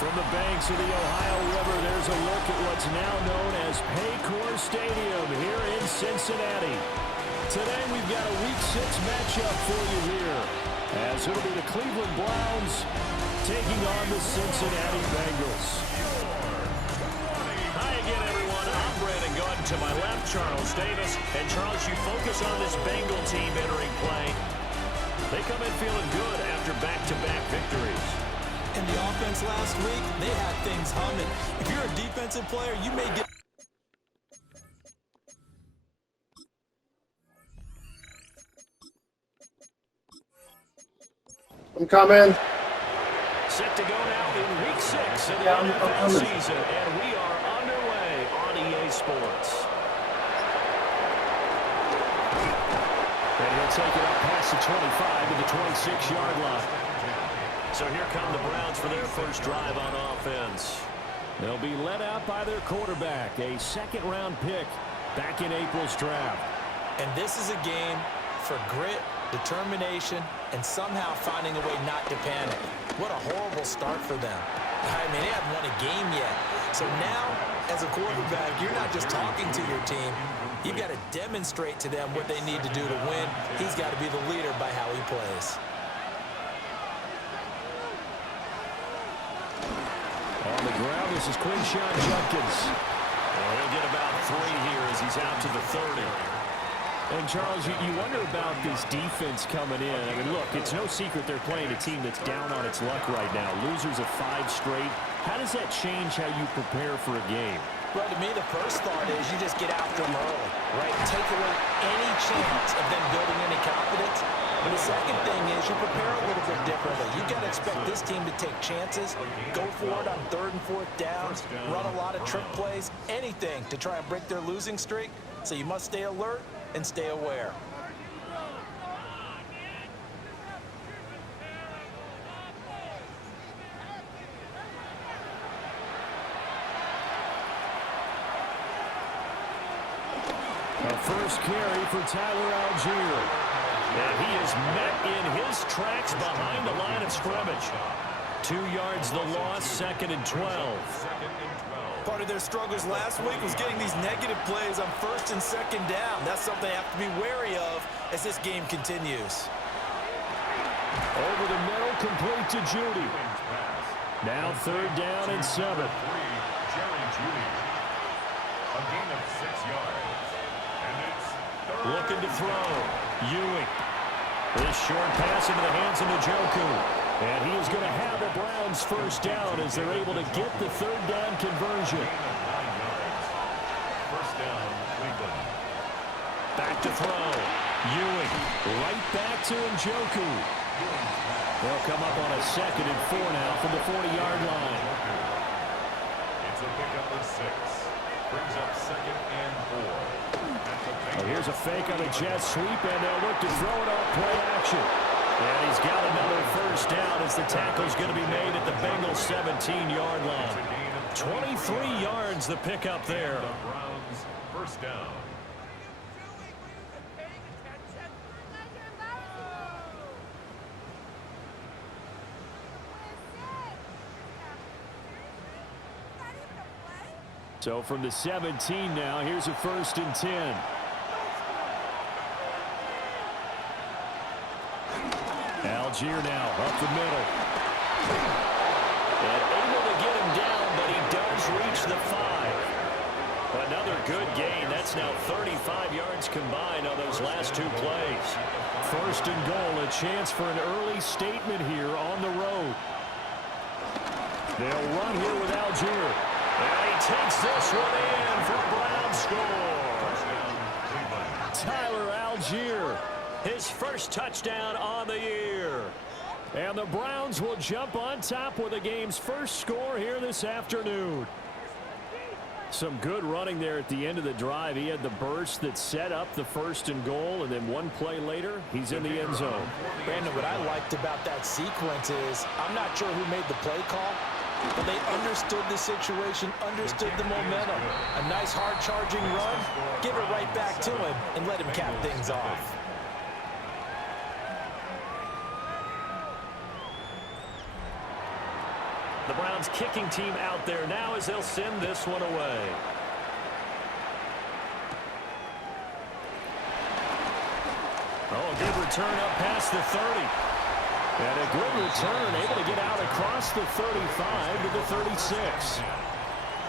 From the banks of the Ohio River, there's a look at what's now known as Paycor Stadium here in Cincinnati. Today we've got a Week 6 matchup for you here, as it'll be the Cleveland Browns taking on the Cincinnati Bengals. Hi again, everyone. I'm Brandon Gordon. To my left, Charles Davis. And Charles, you focus on this Bengal team entering play. They come in feeling good after back-to-back victories. In the offense last week, they had things humming. If you're a defensive player, you may get... I'm coming. Set to go now in Week 6 of the NFL season, and we are underway on EA Sports. And he'll take it up past the 25 to the 26-yard line. So here come the Browns for their first drive on offense. They'll be led out by their quarterback, a second-round pick back in April's draft. And this is a game for grit, determination, and somehow finding a way not to panic. What a horrible start for them. I mean, they haven't won a game yet. So now, as a quarterback, you're not just talking to your team. You've got to demonstrate to them what they need to do to win. He's got to be the leader by how he plays. On the ground, this is Quinshawn Judkins. Well, he'll get about 3 here as he's out to the 30. And, Charles, you wonder about this defense coming in. I mean, look, it's no secret they're playing a team that's down on its luck right now. Losers of 5 straight. How does that change how you prepare for a game? Well, to me, the first thought is you just get after them early, right? Take away any chance of them building any confidence. But the second thing is you prepare a little bit differently. You've got to expect this team to take chances, go for it on 3rd and 4th downs, run a lot of trick plays, anything to try and break their losing streak. So you must stay alert and stay aware. A first carry for Tyler Algier. And he is met in his tracks behind the line of scrimmage. 2 yards the loss, 2nd and 12. Part of their struggles last week was getting these negative plays on 1st and 2nd down. That's something they have to be wary of as this game continues. Over the middle, complete to Judy. Now 3rd down and 7. A gain of 6 yards. And it's Looking to throw. Ewing. This short pass into the hands of Njoku. And he is going to have the Browns first down as they're able to get the 3rd down conversion. first down, Cleveland. Back to throw. Ewing right back to Njoku. They'll come up on a 2nd and 4 now from the 40-yard line. It's a pickup of 6. Brings up 2nd and 4. Well, here's a fake on a jet sweep, and they'll look to throw it off play action. And he's got another first down as the tackle's going to be made at the Bengals 17-yard line. 23 yards the pickup there. The Browns first down. So from the 17 now, here's a 1st and 10. Algier now up the middle. And able to get him down, but he does reach the 5. Another good gain. That's now 35 yards combined on those last 2 plays. 1st and goal, a chance for an early statement here on the road. They'll run here with Algier. And he takes this one in for a Brown score. Tyler Algier, his first touchdown on the year. And the Browns will jump on top with the game's first score here this afternoon. Some good running there at the end of the drive. He had the burst that set up the 1st and goal, and then 1 play later, he's in the end zone. Brandon, what I liked about that sequence is I'm not sure who made the play call, but they understood the situation, understood the momentum. A nice hard-charging run, give it right back to him, and let him cap things off. The Browns kicking team out there now as they'll send this one away. Oh, a good return up past the 30. And a good return, able to get out across the 35 to the 36.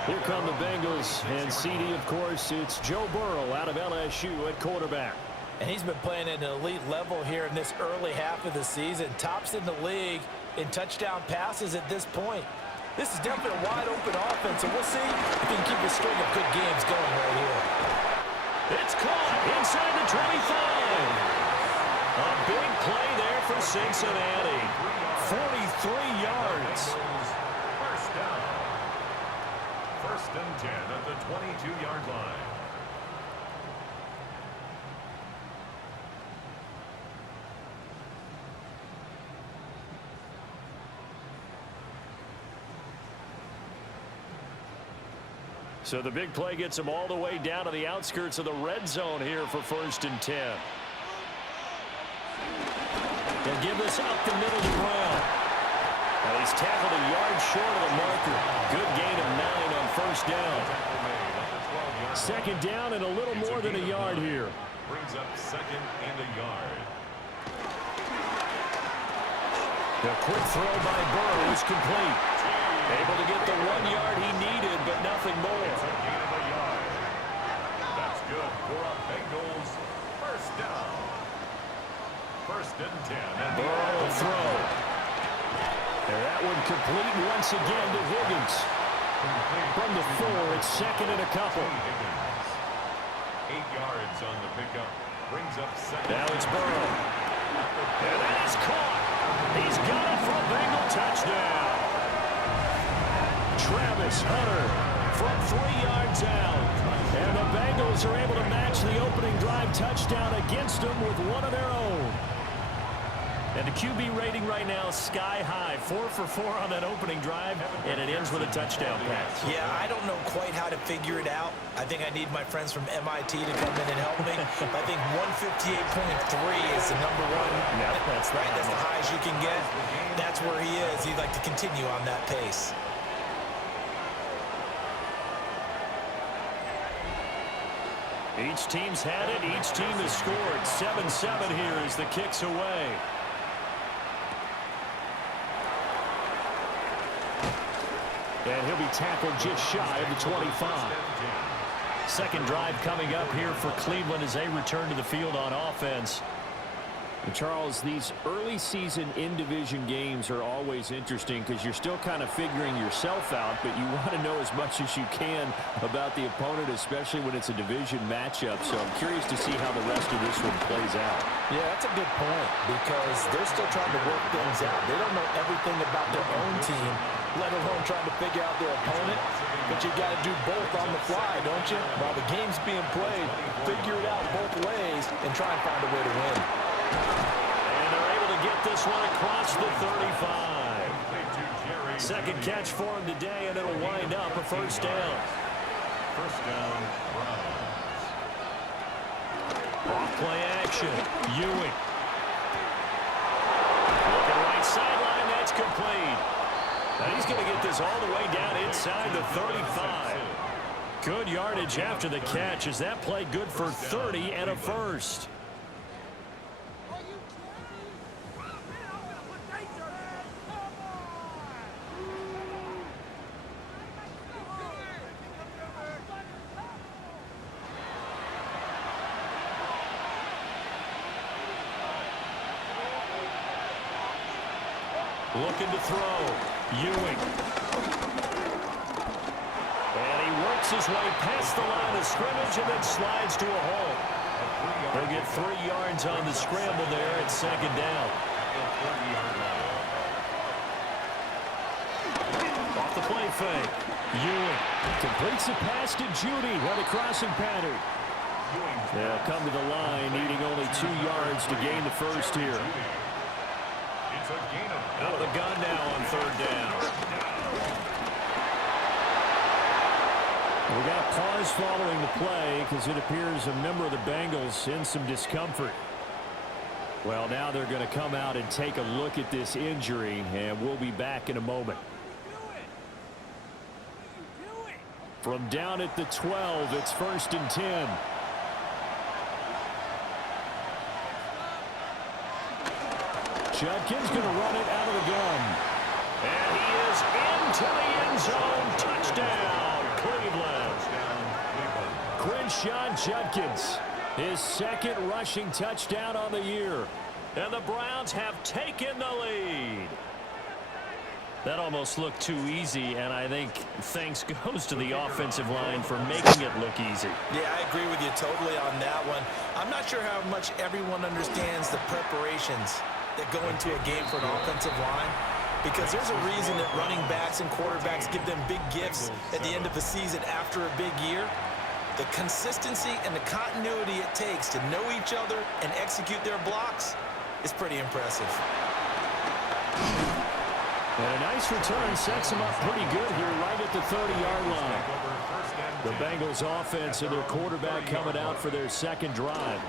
Here come the Bengals, and CD, of course, it's Joe Burrow out of LSU at quarterback. And he's been playing at an elite level here in this early half of the season. Tops in the league in touchdown passes at this point. This is definitely a wide-open offense, and we'll see if he can keep a string of good games going right here. It's caught inside the 25. A big play there for Cincinnati. 43 yards. First down. First and 10 at the 22-yard line. So the big play gets him all the way down to the outskirts of the red zone here for first and 10. They'll give this up the middle to Brown. Well, he's tackled a yard short of the marker. Good gain of 9 on first down. Second down and a little more than a yard here. Brings up second and a yard. The quick throw by Burrow is complete. Able to get the 1 yard he needed, but nothing more. It's a gain of a yard. That's good for a Bengals first down. First and 10. And Burrow will throw. And that one complete once again to Higgins. From the 4, it's second and a couple. 8 yards on the pickup. Brings up second. Now it's Burrow. And that is caught. He's got it for a Bengal touchdown. Travis Hunter from 3 yards out. And the Bengals are able to match the opening drive touchdown against them with one of their own. And the QB rating right now is sky high. 4 for 4 on that opening drive, and it ends with a touchdown pass. Yeah, I don't know quite how to figure it out. I think I need my friends from MIT to come in and help me. I think 158.3 is the number one. Yeah, that's right. That's the highest you can get. That's where he is. He'd like to continue on that pace. Each team's had it. Each team has scored. 7-7 here as the kick's away. And he'll be tackled just shy of the 25. Second drive coming up here for Cleveland as they return to the field on offense. And Charles, these early season in-division games are always interesting because you're still kind of figuring yourself out, but you want to know as much as you can about the opponent, especially when it's a division matchup. So I'm curious to see how the rest of this one plays out. Yeah, that's a good point because they're still trying to work things out. They don't know everything about their own team, let alone trying to figure out their opponent. But you got to do both on the fly, don't you? While the game's being played, figure it out both ways and try and find a way to win. And they're able to get this one across the 35. Second catch for him today, and it'll wind up a first down. First down, Browns. Off play action. Ewing. Looking right sideline, that's complete. Now he's going to get this all the way down inside the 35. Good yardage after the catch. Is that play good for 30 and a first? Looking to throw. Ewing. And he works his way past the line of scrimmage and then slides to a hole. He'll get 3 yards on the scramble there at second down. Off the play fake. Ewing completes the pass to Judy on the crossing pattern. They'll come to the line, needing only 2 yards to gain the first here. Out of the gun now on third down. We got a pause following the play because it appears a member of the Bengals in some discomfort. Well, now they're going to come out and take a look at this injury, and we'll be back in a moment. From down at the 12, it's 1st and 10. Judkins going to run it out of the gun. And he is into the end zone. Touchdown, Cleveland. Quinshon Judkins, his 2nd rushing touchdown on the year. And the Browns have taken the lead. That almost looked too easy, and I think thanks goes to the offensive line for making it look easy. Yeah, I agree with you totally on that one. I'm not sure how much everyone understands the preparations that go into a game for an offensive line, because there's a reason that running backs and quarterbacks give them big gifts at the end of the season after a big year. The consistency and the continuity it takes to know each other and execute their blocks is pretty impressive. And a nice return sets him up pretty good here right at the 30-yard line. The Bengals offense and their quarterback coming out for their 2nd drive.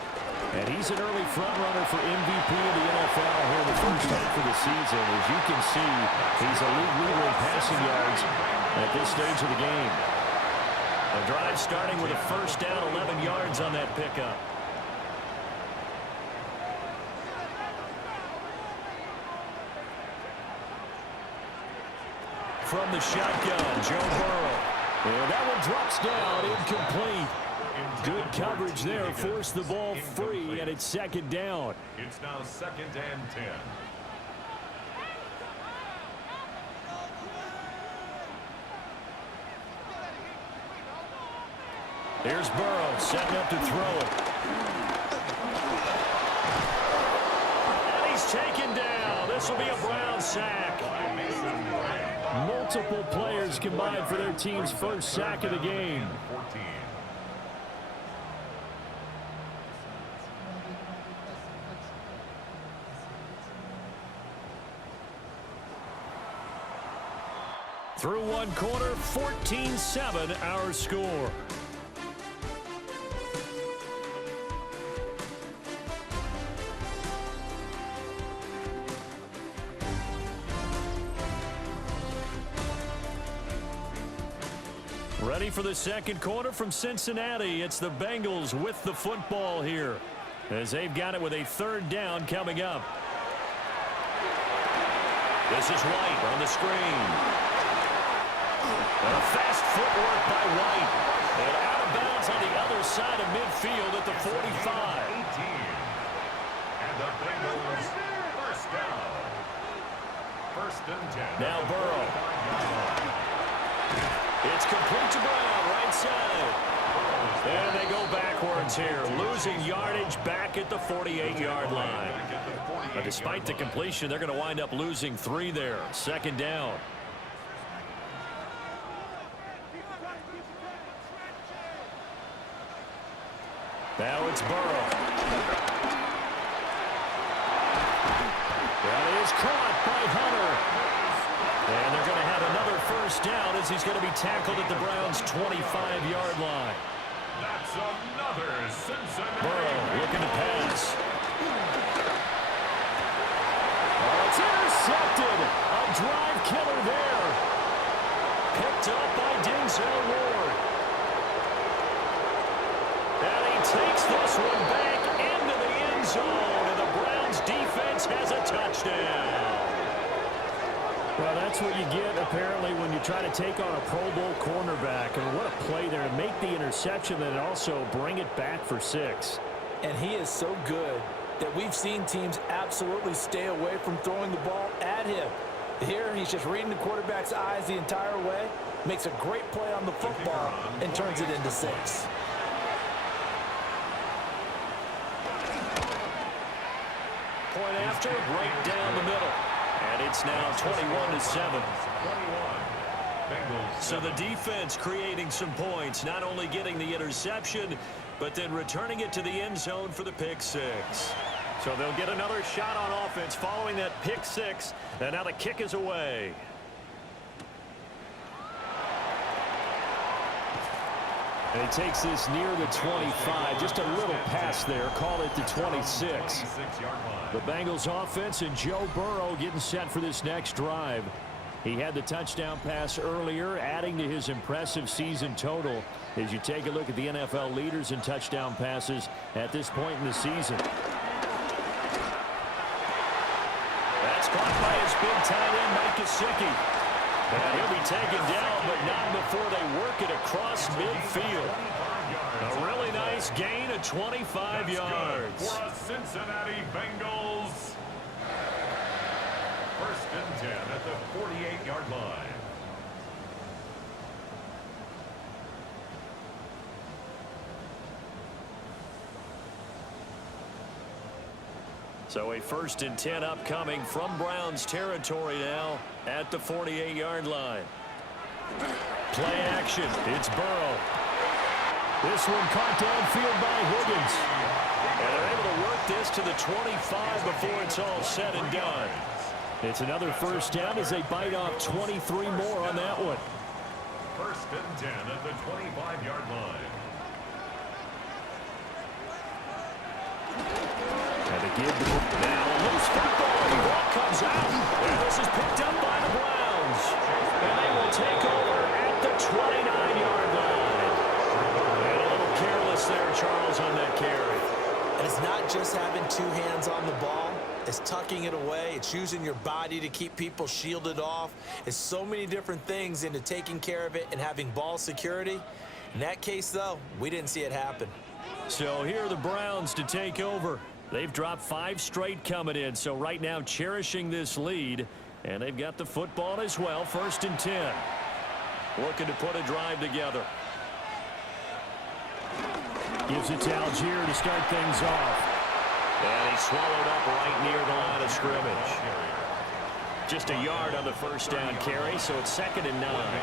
And he's an early front runner for MVP of the NFL here in the first half of the season. As you can see, he's a league leader in passing yards at this stage of the game. The drive starting with a 1st down, 11 yards on that pickup. From the shotgun, Joe Burrow. And that one drops down, incomplete. Good coverage there, forced the ball free, and it's 2nd down. It's now 2nd and 10. Here's Burrow setting up to throw it. And he's taken down. This will be a Brown sack. Multiple players combined for their team's 1st sack of the game. 14. Through one quarter, 14-7 our score. Ready for the 2nd quarter from Cincinnati. It's the Bengals with the football here, as they've got it with a 3rd down coming up. This is White on the screen. And a fast footwork by White. And out of bounds on the other side of midfield at the 45. 18. And the Bengals 1st down. 1st and 10. Now Burrow. It's complete to Brown, right side. And they go backwards here, losing yardage back at the 48-yard line. But despite the completion, they're going to wind up losing 3 there. 2nd down. Now it's Burrow. That is caught by Hunter. And they're going to have another 1st down as he's going to be tackled at the Browns' 25-yard line. That's another Cincinnati. Burrow looking to pass. Oh, it's intercepted. A drive killer there. Picked up by Denzel Ward. And he takes this one back into the end zone. And the Browns defense has a touchdown. Well, that's what you get, apparently, when you try to take on a Pro Bowl cornerback. And what a play there to make the interception and also bring it back for 6. And he is so good that we've seen teams absolutely stay away from throwing the ball at him. Here, he's just reading the quarterback's eyes the entire way, makes a great play on the football, and turns it into 6. Point after, right down the middle. And it's now 21-7. So the defense creating some points, not only getting the interception, but then returning it to the end zone for the pick 6. So they'll get another shot on offense following that pick 6, and now the kick is away. And he takes this near the 25. Just a little pass there. Call it the 26. The Bengals offense and Joe Burrow getting set for this next drive. He had the touchdown pass earlier, adding to his impressive season total as you take a look at the NFL leaders in touchdown passes at this point in the season. That's caught by his big tight end, Mike Gesicki. And he'll be taken down, but not before they work it across midfield. A really nice gain of 25 yards. For a Cincinnati Bengals. First and 10 at the 48-yard line. So a first and 10 upcoming from Browns territory now at the 48-yard line. Play action. It's Burrow. This one caught downfield by Higgins. And they're able to work this to the 25 before it's all said and done. It's another first down as they bite off 23 more on that one. First and 10 at the 25-yard line. And they give the now a loose football. The ball comes out. And this is picked up by the Browns. And they will take over at the 29-yard line. And a little careless there, Charles, on that carry. And it's not just having two hands on the ball. It's tucking it away. It's using your body to keep people shielded off. It's so many different things into taking care of it and having ball security. In that case, though, we didn't see it happen. So here are the Browns to take over. They've dropped 5 straight coming in, so right now cherishing this lead. And they've got the football as well, first and 10. Looking to put a drive together. Gives it to Algier to start things off. And he swallowed up right near the line of scrimmage. Just a yard on the first down carry, so it's second and 9.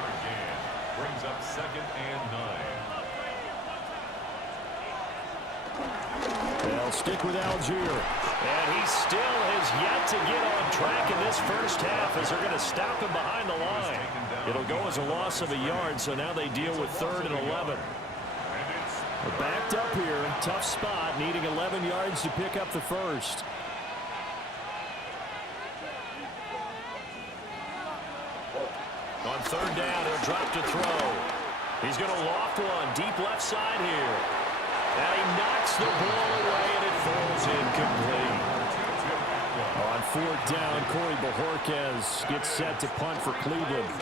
Brings up second and 9. They'll stick with Algier. And he still has yet to get on track in this first half as they're going to stop him behind the line. It'll go as a loss of a yard, so now they deal with 3rd and 11. They're backed up here. Tough spot, needing 11 yards to pick up the first. On 3rd down, he'll drop to throw. He's going to loft one deep left side here. And he knocks the ball away, and it falls incomplete. On 4th down, Corey Bojorquez gets set to punt for Cleveland.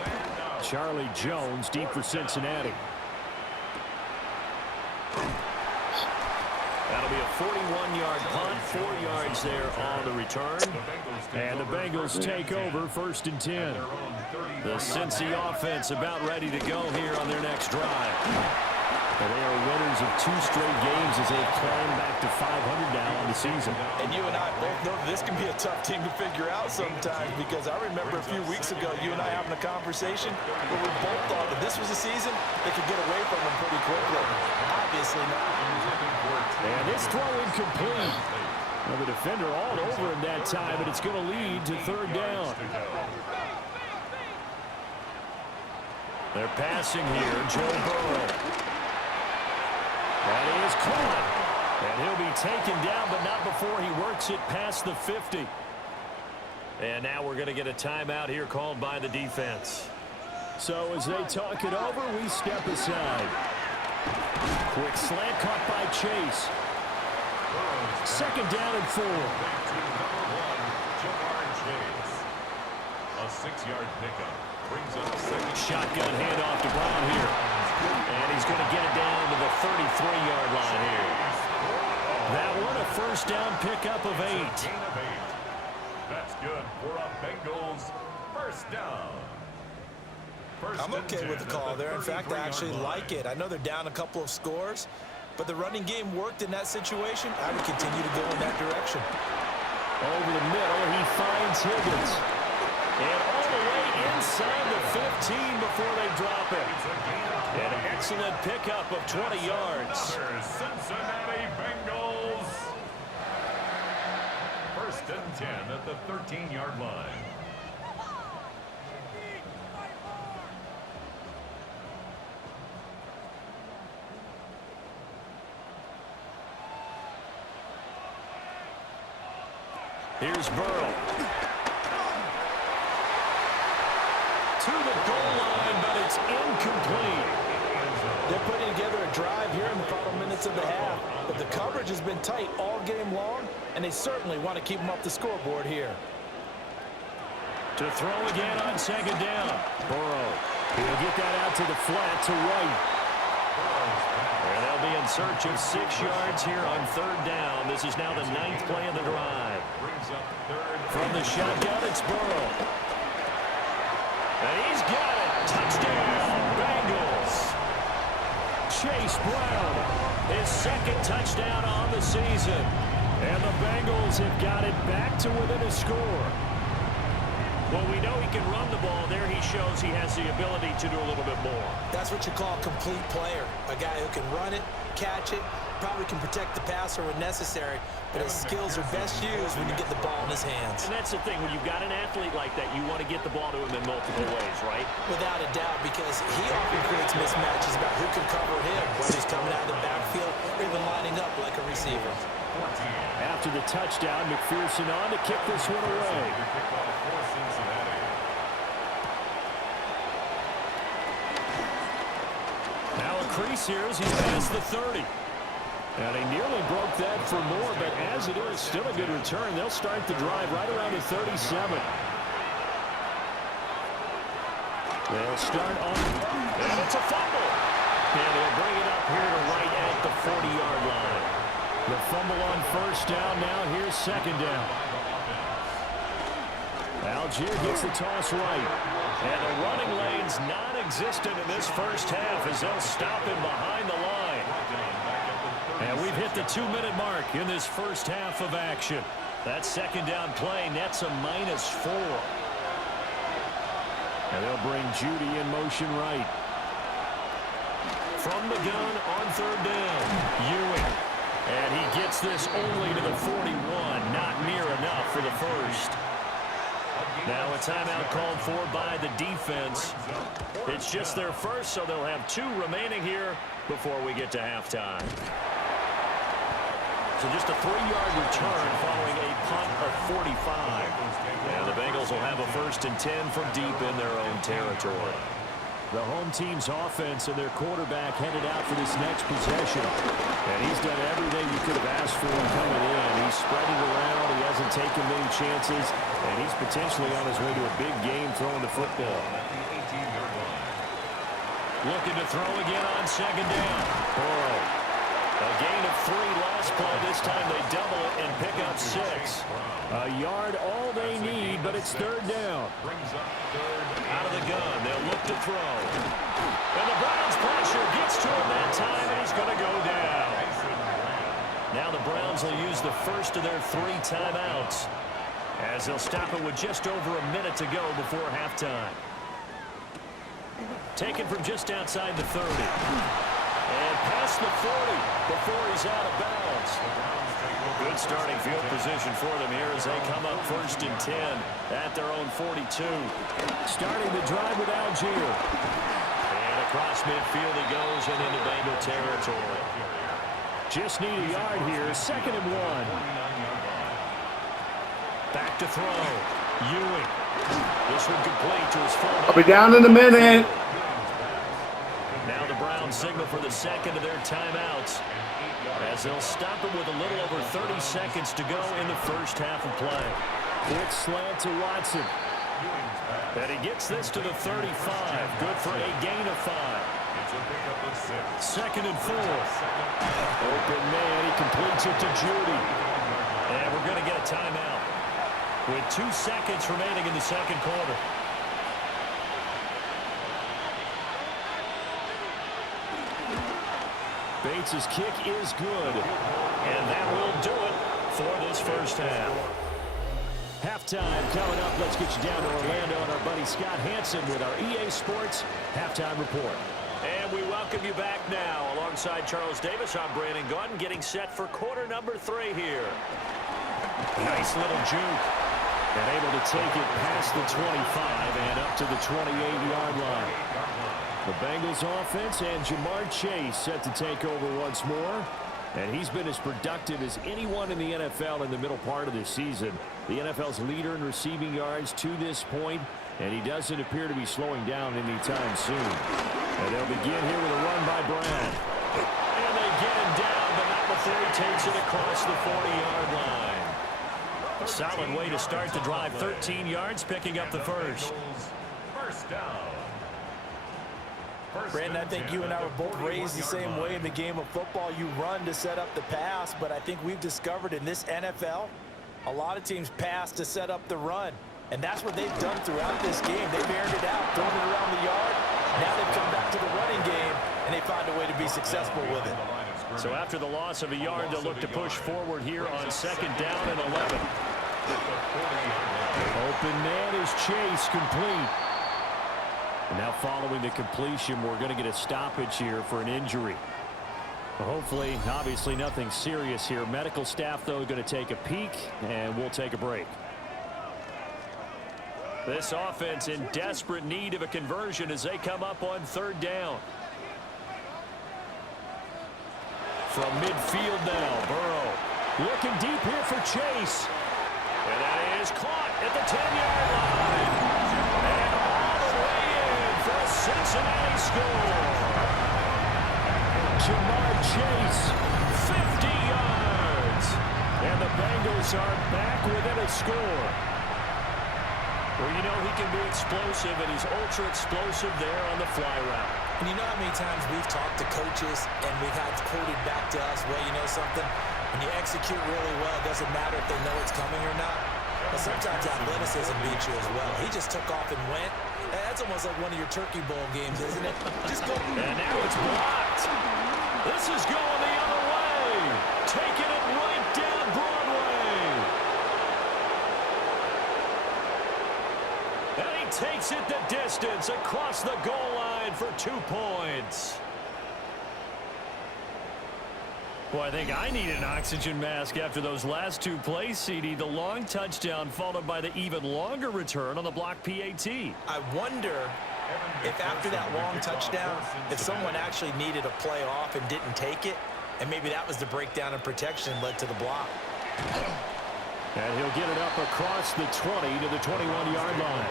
Charlie Jones deep for Cincinnati. That'll be a 41-yard punt, 4 yards there on the return. And the Bengals take over, first and 10. The Cincy offense about ready to go here on their next drive. And they are winners of 2 straight games as they've climbed back to 500 now on the season. And you and I both know this can be a tough team to figure out sometimes, because I remember a few weeks ago you and I having a conversation where we both thought that this was a season that could get away from them pretty quickly. Obviously not. And this throw incomplete. Well, the defender all over him that time, but it's going to lead to 3rd down. They're passing here, Joe Burrow. That is caught. And he'll be taken down, but not before he works it past the 50. And now we're going to get a timeout here called by the defense. So as they talk it over, we step aside. Quick slant caught by Chase. 2nd down and 4. A 6-yard pickup brings up second. Shotgun handoff to Brown here. And he's going to get it down to the 33-yard line here. That one a first down pickup of 8. That's good for a Bengals first down. I'm okay with the call there. In fact, I actually like it. I know they're down a couple of scores, but the running game worked in that situation. I would continue to go in that direction. Over the middle, he finds Higgins. And all the way inside the 15 before they drop it. An excellent pickup of 20 yards. Cincinnati Bengals. First and 10 at the 13-yard line. Here's Burrow. to the goal line, but it's incomplete. They're putting together a drive here in the final minutes of the half, but the coverage has been tight all game long, and they certainly want to keep them off the scoreboard here. To throw again on second down. Burrow. He'll get that out to the flat to White. And they'll be in search of 6 yards here on third down. This is now the 9th play of the drive. From the shotgun, it's Burrow. And he's got it. Touchdown, Bengals. Chase Brown, his second touchdown on the season. And the Bengals have got it back to within a score. Well, we know he can run the ball. There he shows he has the ability to do a little bit more. That's what you call a complete player. A guy who can run it, catch it, probably can protect the passer when necessary, but his skills are best used when you get the ball in his hands. And that's the thing. When you've got an athlete like that, you want to get the ball to him in multiple ways, right? Without a doubt, because he often creates mismatches about who can cover him, whether he's coming out of the backfield or even lining up like a receiver. After the touchdown, McPherson on to kick this one away. Now a crease here as he's past the 30. And he nearly broke that for more, but as it is, still a good return. They'll start the drive right around the 37. They'll start on, and it's a fumble. And they'll bring it up here to right at the 40-yard line. The fumble on first down. Now here's second down. Algier gets the toss right. And the running lane's non-existent in this first half as they'll stop him behind the line. And we've hit the 2-minute mark in this first half of action. That second down play nets a -4. And they'll bring Judy in motion right. From the gun on third down, Ewing. And he gets this only to the 41. Not near enough for the first. Now a timeout called for by the defense. It's just their first, so they'll have 2 remaining here before we get to halftime. So just a 3-yard return following a punt of 45. And the Bengals will have a 1st and 10 from deep in their own territory. The home team's offense and their quarterback headed out for this next possession. And he's done everything you could have asked for him coming in. He's spreading around. He hasn't taken many chances. And he's potentially on his way to a big game throwing the football. Looking to throw again on second down. Burrow. A gain of 3 last play. This time they double it and pick up 6. A yard all they need, but it's third down. Out of the gun, they'll look to throw. And the Browns pressure gets to him that time, and he's going to go down. Now the Browns will use the first of their 3 timeouts as they'll stop it with just over a minute to go before halftime. Taken from just outside the 30. And past the 40 before he's out of bounds. Good starting field position for them here as they come up 1st and 10 at their own 42. Starting the drive with Algier. And across midfield he goes and into Bengal territory. Just need a yard here. 2nd and 1. Back to throw. Ewing. This one complete to his fullback. I'll be down in a minute. Now the Browns signal for the 2nd of their timeouts as they'll stop it with a little over 30 seconds to go in the first half of play. Quick slant to Watson. And he gets this to the 35. Good for a gain of 5. 2nd and 4. Open man. He completes it to Judy. And we're going to get a timeout with 2 seconds remaining in the second quarter. Bates' kick is good. And that will do it for this first half. Halftime coming up. Let's get you down to Orlando and our buddy Scott Hansen with our EA Sports Halftime Report. And we welcome you back now. Alongside Charles Davis, I'm Brandon Gaudin, getting set for quarter number 3 here. Nice little juke. And able to take it past the 25 and up to the 28-yard line. The Bengals offense and Jamar Chase set to take over once more. And he's been as productive as anyone in the NFL in the middle part of the season. The NFL's leader in receiving yards to this point. And he doesn't appear to be slowing down anytime soon. And they'll begin here with a run by Brown. And they get him down, but not before he takes it across the 40-yard line. A solid way to start the drive. 13 yards, picking up the first. First down. Brandon, I think you and I were both raised the same way in the game of football. You run to set up the pass, but I think we've discovered in this NFL, a lot of teams pass to set up the run. And that's what they've done throughout this game. They've aired it out, thrown it around the yard. Now they've come back to the running game, and they found a way to be successful with it. So after the loss of a yard, they'll look to push forward here on second down and 11. Open man is Chase, complete. And now following the completion, we're going to get a stoppage here for an injury. Hopefully, obviously nothing serious here. Medical staff, though, going to take a peek, and we'll take a break. This offense in desperate need of a conversion as they come up on third down. From midfield now, Burrow looking deep here for Chase. And that is caught at the 10-yard line. And all the way in for a Cincinnati score. Jamar Chase, 50 yards. and the Bengals are back within a score. Well, you know he can be explosive, and he's ultra explosive there on the fly route. And you know how many times we've talked to coaches and we've had quoted back to us, well, you know something? When you execute really well, it doesn't matter if they know it's coming or not. But sometimes athleticism beats you as well. He just took off and went. That's almost like one of your Turkey Bowl games, isn't it? Just go. And now it's blocked. This is going the other way. Taking it right down Broadway. And he takes it the distance across the goal line for 2 points. Boy, I think I need an oxygen mask after those last 2 plays, CD. The long touchdown followed by the even longer return on the block PAT. I wonder if after that long touchdown, if someone actually needed a play off and didn't take it, and maybe that was the breakdown in protection and led to the block. And he'll get it up across the 20 to the 21-yard line.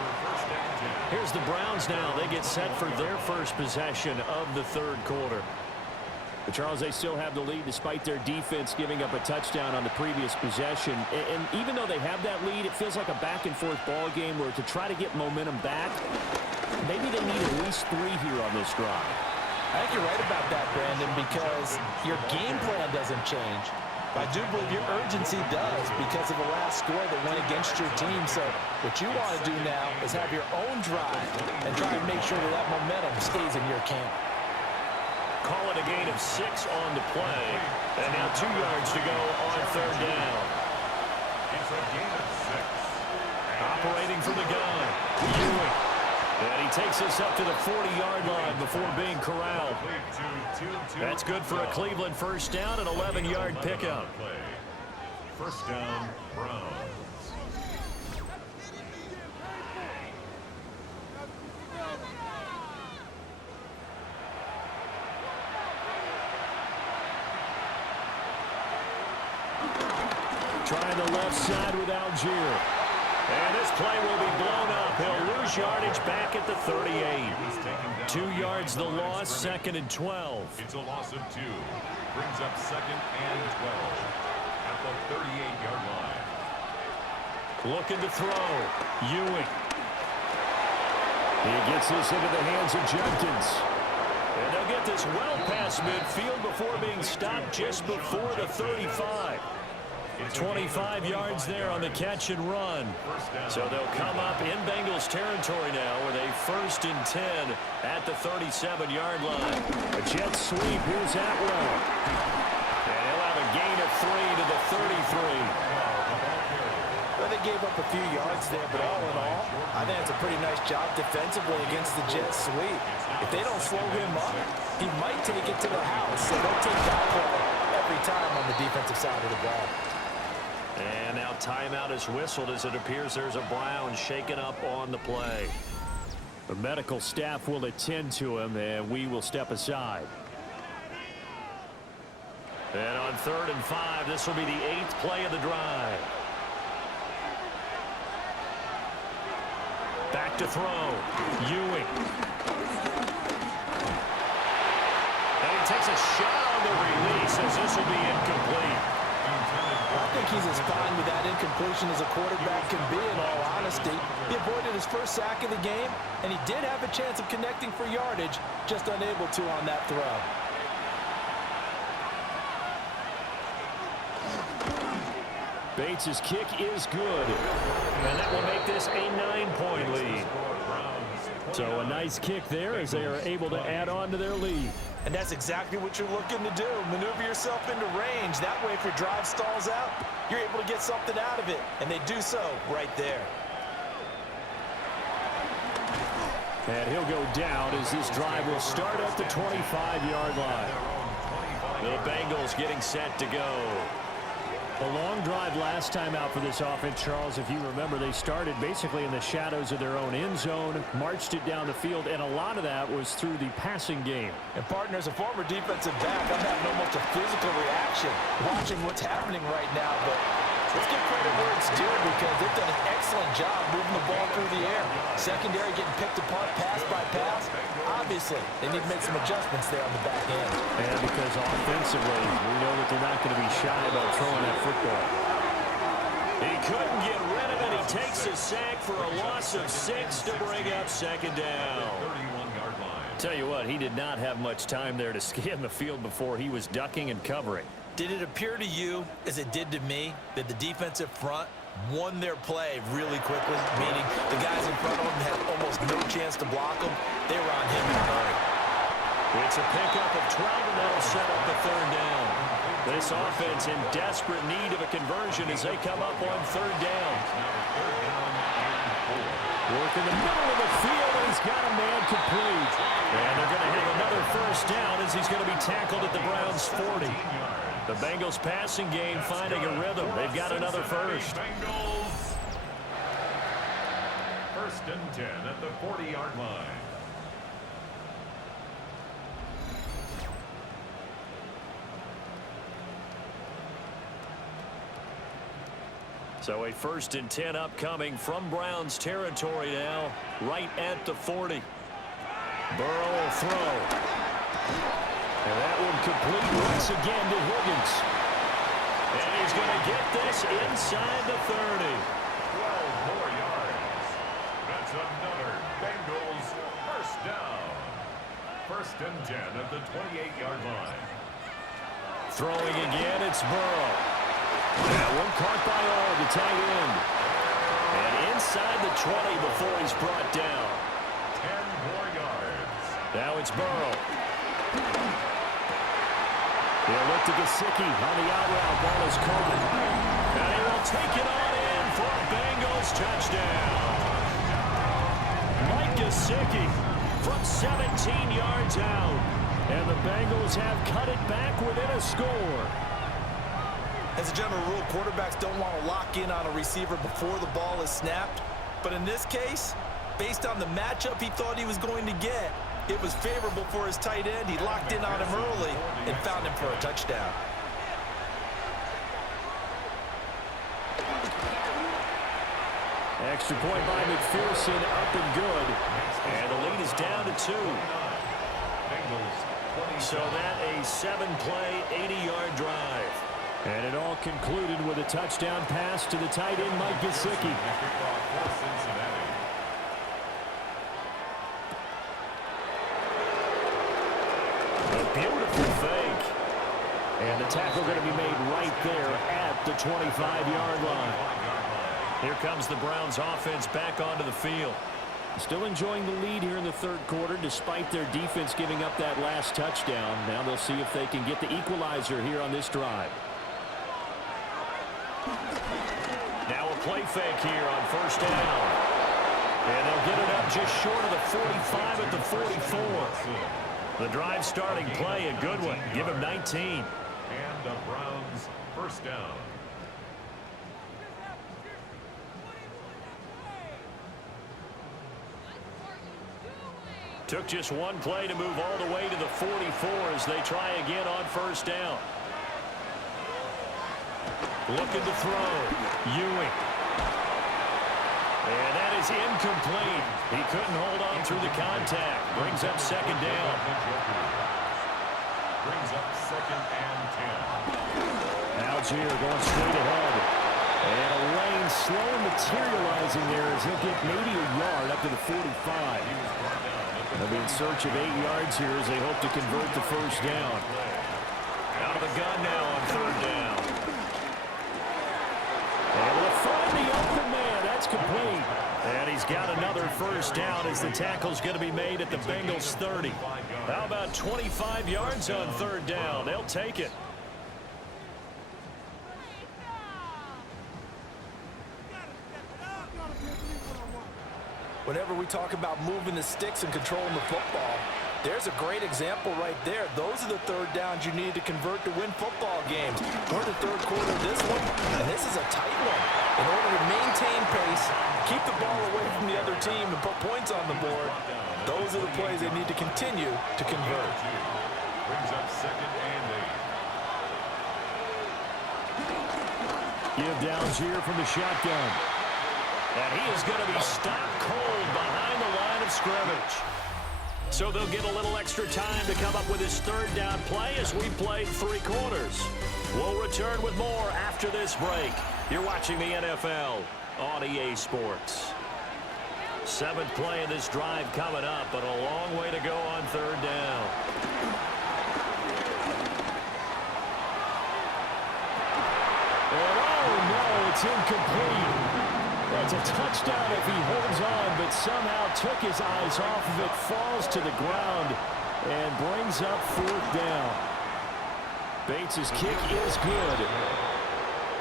Here's the Browns now. They get set for their first possession of the third quarter. But Charles, they still have the lead despite their defense giving up a touchdown on the previous possession. And even though they have that lead, it feels like a back-and-forth ball game where to try to get momentum back, maybe they need at least 3 here on this drive. I think you're right about that, Brandon, because your game plan doesn't change. But I do believe your urgency does because of the last score that went against your team. So what you want to do now is have your own drive and try to make sure that that momentum stays in your camp. Call it a gain of 6 on the play. And now 2 yards to go on third down. It's a gain of 6. Operating from the gun. Ewing. And he takes us up to the 40-yard line before being corralled. That's good for a Cleveland first down and 11-yard pickup. First down, Browns. Trying the left side with Algier. And this play will be blown up. He'll lose yardage back at the 38. 2 yards the loss, second and 12. It's a loss of 2. Brings up second and 12 at the 38-yard line. Looking to throw. Ewing. He gets this into the hands of Jenkins. And they'll get this well past midfield before being stopped just before the 35. 25 yards there on the catch and run. So they'll come up in Bengals territory now with a 1st and 10 at the 37-yard line. A jet sweep. Here's Atwell. And he'll have a gain of 3 to the 33. Well, they gave up a few yards there, but all in all, I think it's a pretty nice job defensively against the jet sweep. If they don't slow him up, he might take it to the house. So they'll take that play every time on the defensive side of the ball. And now timeout is whistled as it appears there's a Brown shaken up on the play. The medical staff will attend to him, and we will step aside. And on 3rd and 5, this will be the 8th play of the drive. Back to throw. Ewing. And he takes a shot on the release as this will be incomplete. I think he's as fine with that incompletion as a quarterback can be, in all honesty. He avoided his first sack of the game, and he did have a chance of connecting for yardage, just unable to on that throw. Bates' kick is good. And that will make this a 9-point lead. So a nice kick there as they are able to add on to their lead. And that's exactly what you're looking to do. Maneuver yourself into range. That way, if your drive stalls out, you're able to get something out of it. And they do so right there. And he'll go down as this drive will start at the 25-yard line. The Bengals getting set to go. A long drive last time out for this offense, Charles. If you remember, they started basically in the shadows of their own end zone, marched it down the field, and a lot of that was through the passing game. And, partner, as a former defensive back, I'm having almost a physical reaction watching what's happening right now. But let's give credit where it's due because they've done an excellent job moving the ball through the air. Secondary getting picked apart pass by pass. Obviously, they need to make some adjustments there on the back end. And because offensively, we know that they're not going to be shy about throwing that football. He couldn't get rid of it. He takes a sack for a loss of 6 to bring up second down. Tell you what, he did not have much time there to scan the field before he was ducking and covering. Did it appear to you, as it did to me, that the defensive front won their play really quickly? Meaning the guys in front of them had almost no chance to block them. They were on him in a hurry. It's a pickup of 12, and that'll set up the third down. This offense in desperate need of a conversion as they come up on third down. Work in the middle of the field, and he's got a man complete. And they're going to have another first down as he's going to be tackled at the Browns' 40. The Bengals passing game finding a rhythm. They've got another first. Bengals. First and 10 at the 40-yard line. So a first and 10 upcoming from Browns territory now, right at the 40. Burrow will throw. And that one complete once again to Higgins. And he's going to get this inside the 30. 12 more yards. That's another Bengals first down. First and 10 at the 28-yard line. Throwing again, it's Burrow. That one caught by all, the tight end. And inside the 20 before he's brought down. 10 more yards. Now it's Burrow. They'll look to Gesicki on the out route. Ball is caught. And he will take it on in for a Bengals touchdown. Mike Gesicki from 17 yards out. And the Bengals have cut it back within a score. As a general rule, quarterbacks don't want to lock in on a receiver before the ball is snapped. But in this case, based on the matchup he thought he was going to get, it was favorable for his tight end. He locked in on him early and found him for a touchdown. Extra point by McPherson, up and good. And the lead is down to 2. So that a 7-play, 80-yard drive. And it all concluded with a touchdown pass to the tight end, Mike Gesicki. A beautiful fake. And the tackle going to be made right there at the 25-yard line. Here comes the Browns offense back onto the field. Still enjoying the lead here in the third quarter despite their defense giving up that last touchdown. Now they'll see if they can get the equalizer here on this drive. Now a play fake here on first down. And they'll get it up just short of the 45 at the 44. The drive starting play, a good one. Give him 19. And the Browns first down. Took just one play to move all the way to the 44 as they try again on first down. Looking to throw. Ewing. And that is incomplete. He couldn't hold on through the contact. Brings up second down. Brings up second and 10. Algier going straight ahead. And a lane slowly materializing there as he'll get maybe a yard up to the 45. They'll be in search of 8 yards here as they hope to convert the first down. Out of the gun now on third down. Able to find the open man. That's complete. And he's got another first down as the tackle's going to be made at the Bengals 30. How about 25 yards on third down? They'll take it. Whenever we talk about moving the sticks and controlling the football, there's a great example right there. Those are the third downs you need to convert to win football games. We're in the third quarter of this one, and this is a tight one. In order to maintain pace, keep the ball away from the other team, and put points on the board, those are the plays they need to continue to convert. Brings up second and 8. Give Algier from the shotgun. And he is going to be stopped cold behind the line of scrimmage. So they'll get a little extra time to come up with his third down play as we played 3 quarters. We'll return with more after this break. You're watching the NFL on EA Sports. 7th play of this drive coming up, but a long way to go on third down. And oh no, it's incomplete. It's a touchdown if he holds on, but somehow took his eyes off of it, falls to the ground, and brings up 4th down. Bates' kick is good.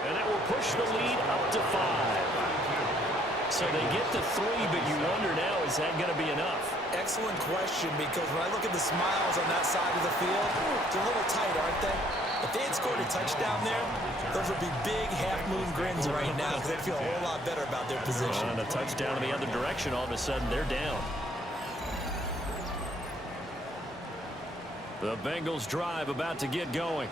And that will push the lead up to 5. So they get to 3, but you wonder now, is that going to be enough? Excellent question, because when I look at the smiles on that side of the field, they're a little tight, aren't they? If they had scored a touchdown there, those would be big half-moon grins right now because they'd feel a whole lot better about their position. And a touchdown in the other direction, all of a sudden they're down. The Bengals drive about to get going.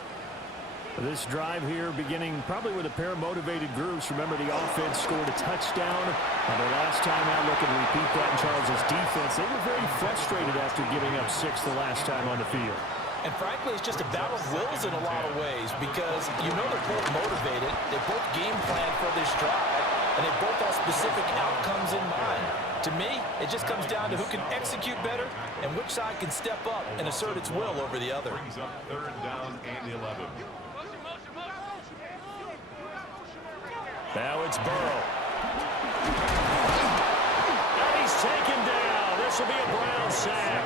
This drive here beginning probably with a pair of motivated groups. Remember, the offense scored a touchdown. And the last time out, looking to repeat that in Charles' defense. They were very frustrated after giving up 6 the last time on the field. And frankly, it's just a battle of wills in a lot of ways because you know they're both motivated. They both game plan for this drive, and they both have specific outcomes in mind. To me, it just comes down to who can execute better and which side can step up and assert its will over the other. Brings up third down and 11. Now it's Burrow. And he's taken down. This will be a Brown sack.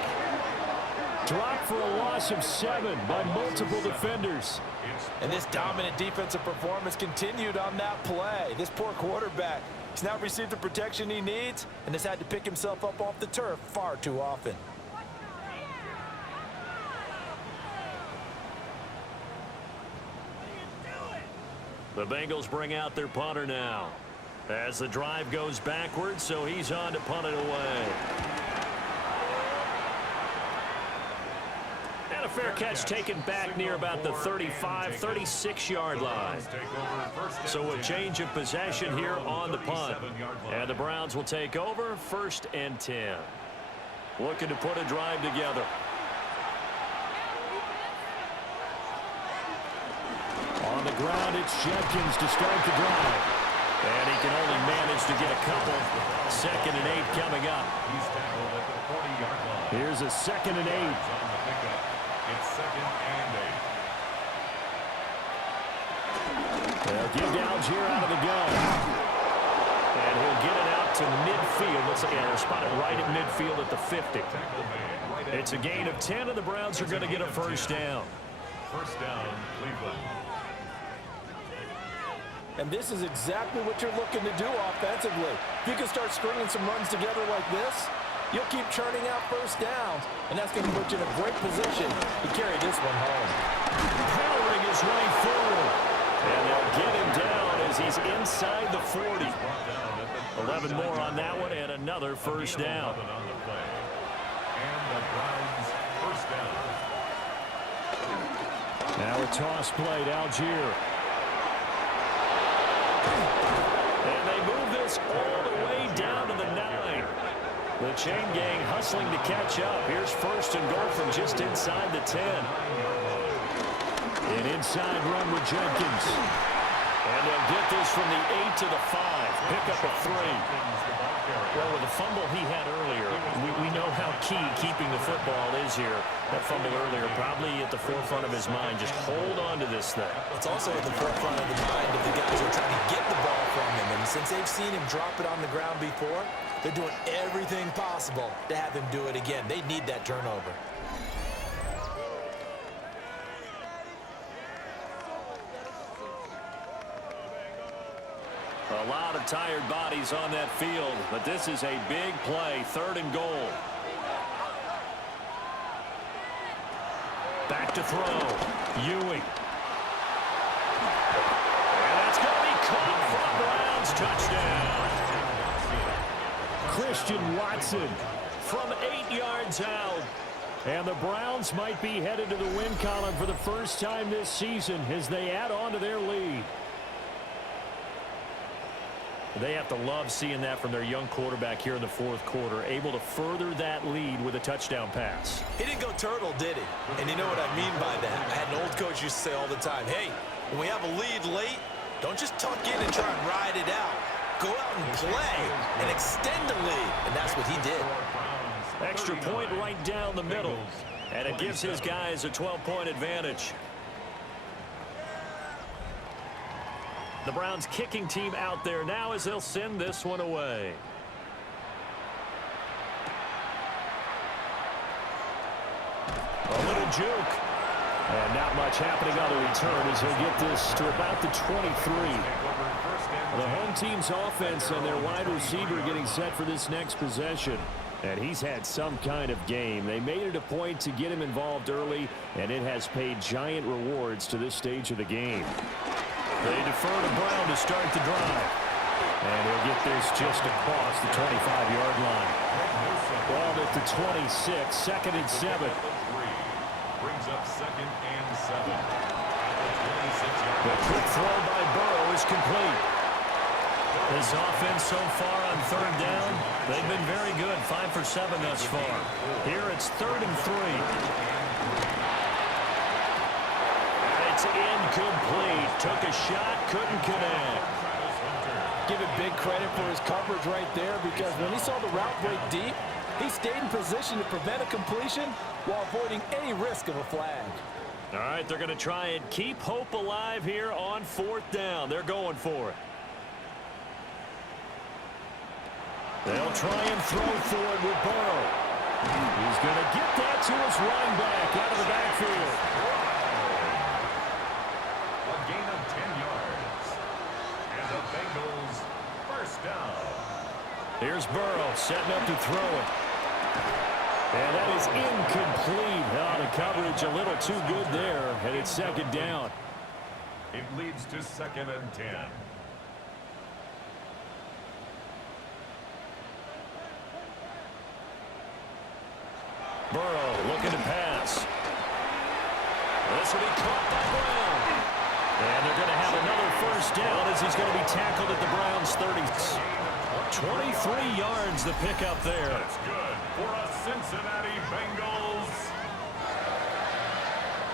Dropped for a loss of 7 by multiple defenders. And this dominant defensive performance continued on that play. This poor quarterback has now received the protection he needs and has had to pick himself up off the turf far too often. The Bengals bring out their punter now as the drive goes backwards, so he's on to punt it away. And a fair catch taken back near about the 35, 36-yard line. So a change of possession here on the punt. And the Browns will take over 1st and 10. Looking to put a drive together. On the ground, it's Judkins to start the drive. And he can only manage to get a couple. 2nd and 8 coming up. He's tackled at the 40-yard line. Here's a 2nd and 8. On the pickup, it's 2nd and 8. They'll give Algier out of the gun. And he'll get it out to midfield. Looks like they're spotted right at midfield at the 50. It's a gain of 10, and the Browns are going to get a first down. First down, Cleveland. And this is exactly what you're looking to do offensively. If you can start stringing some runs together like this, you'll keep churning out first downs, and that's going to put you in a great position to carry this one home. Powering his way forward. And they'll get him down as he's inside the 40. 11 more on that one, and another first down. And the Browns first down. Now a toss play to Algier. And they move their this all the way down to the 9. The chain gang hustling to catch up. Here's first and goal from just inside the 10. An inside run with Jenkins. And they'll get this from the 8 to the 5. Pick up a 3. Well, with the fumble he had earlier, we know how key keeping the football is here. That fumble earlier probably at the forefront of his mind. Just hold on to this thing. It's also at the forefront of the mind of the guys who are trying to get the ball from him. And since they've seen him drop it on the ground before, they're doing everything possible to have him do it again. They need that turnover. A lot of tired bodies on that field, but this is a big play, 3rd and goal. Back to throw. Ewing. And that's going to be caught for a Browns touchdown. Christian Watson From 8 yards out. and the Browns might be headed to the win column for the first time this season as they add on to their lead. They have to love seeing that from their young quarterback here in the 4th quarter, able to further that lead with a touchdown pass. He didn't go turtle, did he? And you know what I mean by that. I had an old coach used to say all the time, hey, when we have a lead late, don't just tuck in and try and ride it out. Go out and play and extend the lead. And that's what he did. Extra point right down the middle. And it gives his guys a 12-point advantage. The Browns kicking team out there now as they'll send this one away. A little juke. And not much happening on the return as he'll get this to about the 23. The home team's offense and their wide receiver getting set for this next possession. And he's had some kind of game. They made it a point to get him involved early, and it has paid giant rewards to this stage of the game. They defer to Brown to start the drive. And he'll get this just across the 25-yard line. Ball at the 26, 2nd and 7. Brings up 2nd and 7. The quick throw by Burrow is complete. This offense so far on 3rd down, they've been very good. 5 for 7 thus far. Here it's 3rd and 3. It's incomplete. Took a shot, couldn't connect. Give it big credit for his coverage right there, because when he saw the route break deep, he stayed in position to prevent a completion while avoiding any risk of a flag. All right, they're going to try and keep hope alive here on 4th down. They're going for it. They'll try and throw for it with Burrow. He's going to get that to his running back out of the backfield. A gain of 10 yards. And the Bengals first down. Here's Burrow setting up to throw it. And that is incomplete. Oh, the coverage a little too good there, and it's 2nd down. It leads to 2nd and 10. Burrow looking to pass. This will be caught by Brown. And they're going to have another first down as he's going to be tackled at the Browns' 30. 23 yards the pickup there. That's good for a Cincinnati Bengals.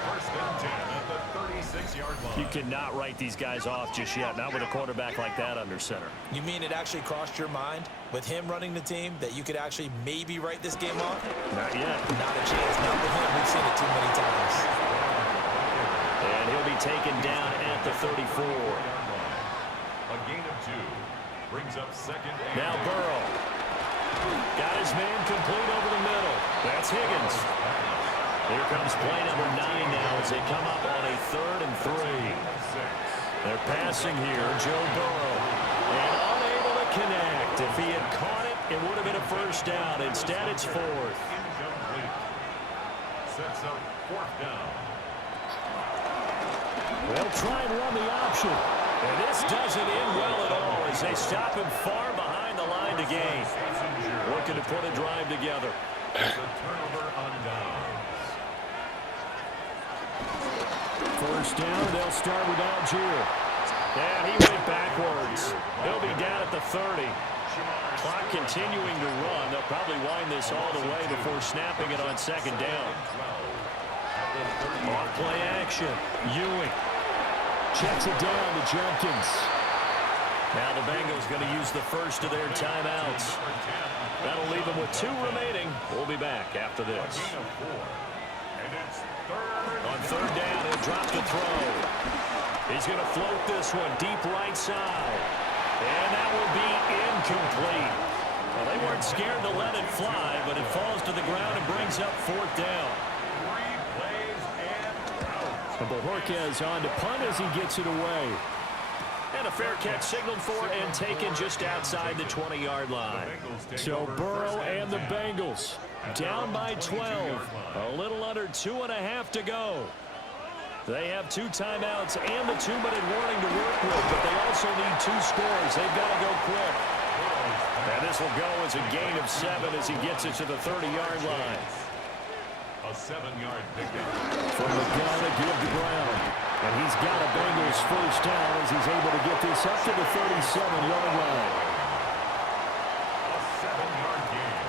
1st and 10 at the 36-yard line. You cannot write these guys off just yet, not with a quarterback like that under center. You mean it actually crossed your mind with him running the team that you could actually maybe write this game off? Not yet. Not a chance. Not with him. We've seen it too many times. And he'll be taken down at the 34. A gain of 2. Brings up 2nd and Now Burrow. Got his man complete over the middle. That's Higgins. Here comes play number 9 now as they come up on a 3rd and 3. They're passing here, Joe Burrow. And unable to connect. If he had caught it, it would have been a first down. Instead, it's 4th. incomplete. Sets up 4th down. They'll try and run the option. And this doesn't end well at all as they stop him far behind the line to gain. Looking to put a drive together. It's a turnover on downs. First down, they'll start with Algier. And he went backwards. He'll be down at the 30. Clock continuing to run. They'll probably wind this all the way before snapping it on second down. Off play action. Ewing checks it down to Jenkins. Now the Bengals going to use the first of their timeouts. That'll leave them with 2 remaining. We'll be back after this. On third down, he'll drop the throw. He's going to float this one deep right side. And that will be incomplete. Well, they weren't scared to let it fly, but it falls to the ground and brings up 4th down. Bojorquez on to punt as he gets it away. And a fair catch signaled for and taken just outside the 20-yard line. So Burrow and the Bengals down by 12. A little under 2.5 to go. They have 2 timeouts and the 2-minute warning to work with, but they also need 2 scores. They've got to go quick. And this will go as a gain of 7 as he gets it to the 30-yard line. A 7-yard pickup. From the gun to give to Brown. And he's got a Bengals first down as he's able to get this up to the 37-yard line. A 7-yard gain.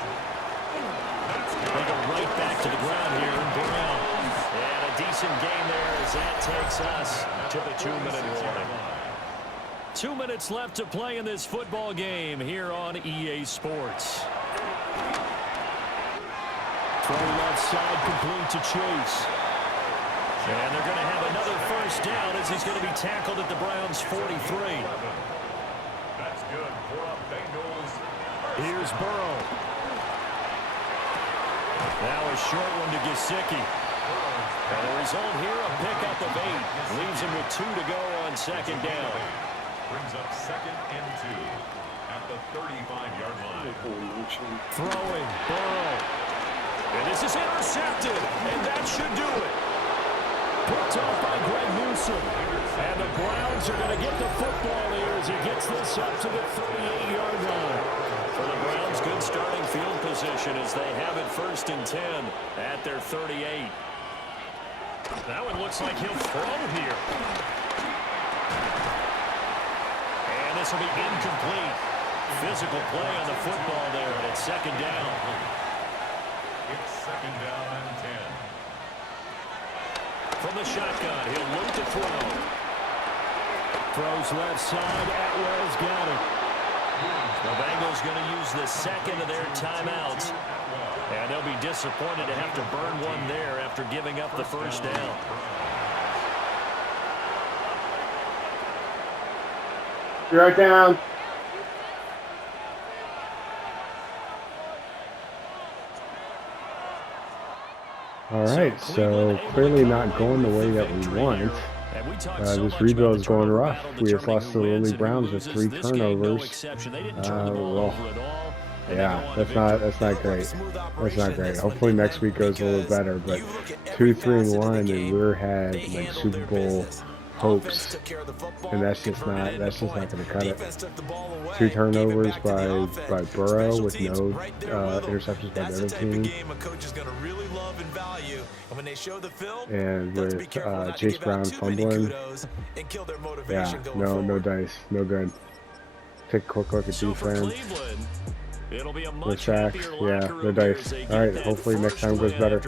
They go right back to the ground here in Brown. And a decent gain there as that takes us to the 2-minute warning. 2 minutes left to play in this football game here on EA Sports. Throw left side complete to Chase. And they're going to have another first down as he's going to be tackled at the Browns' 43. That's good for a Bengals. Here's Burrow. Now a short one to Gesicki. And the result here, a pickup of 8. Leaves him with 2 to go on second down. Brings up 2nd and 2 at the 35-yard line. Throwing. Burrow. And this is intercepted, and that should do it. Picked off by Greg Newsom. And the Browns are going to get the football here as he gets this up to the 38-yard line. For the Browns, good starting field position as they have it 1st and 10 at their 38. That one looks like he'll throw here. And this will be incomplete. Physical play on the football there, and it's 2nd down. It's 2nd down and 10. From the shotgun, he'll look to throw. Throws left side. Atwell's got it. The Bengals going to use the 2nd of their timeouts. And they'll be disappointed to have to burn one there after giving up the first down. Be right down. All right, so clearly not going the way that we want. This rebuild is going rough. We just lost to the Lily Browns with 3 turnovers. Well, yeah, that's not great. That's not great. Hopefully next week goes a little better. But 2-3-1, and we're had like Super Bowl hopes, and that's just not going to cut it. 2 turnovers by Burrow with no interceptions by the other team, and with Chase Brown fumbling. Yeah, no dice, no good. Take a quick look at defense. No sacks, yeah, no dice. All right, hopefully next time goes better.